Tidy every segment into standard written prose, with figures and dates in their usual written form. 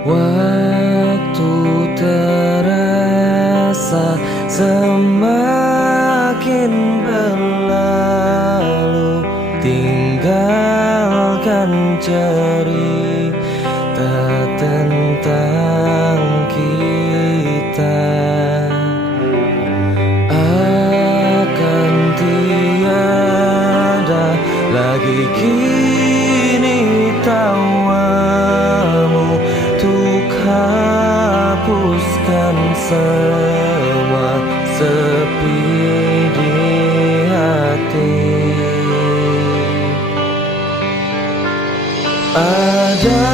Waktu terasa semakin berlalu, tinggalkan cerita tentang kita. Akan tiada lagi kini tawamu untuk hapuskan semua sepi di hati. Ada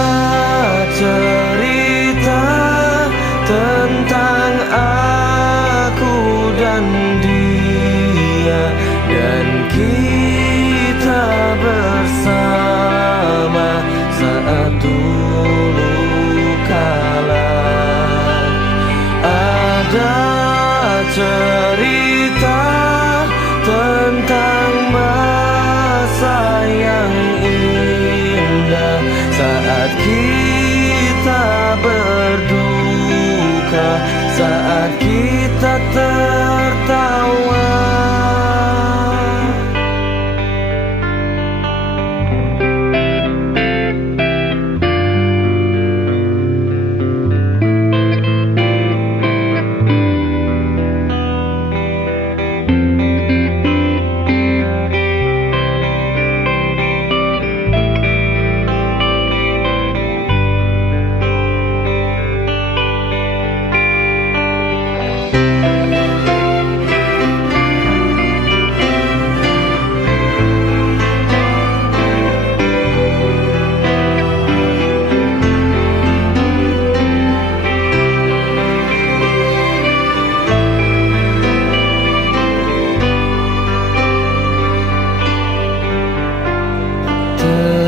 cerita tentang aku dan dia, dan kita bersama saat dulu kala. Ada cerita tentang masa yang indah saat kita berduka, saat kita tertawa.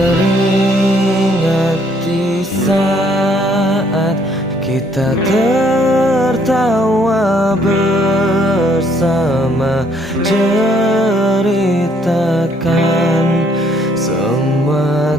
Teringat di saat kita tertawa bersama, ceritakan semua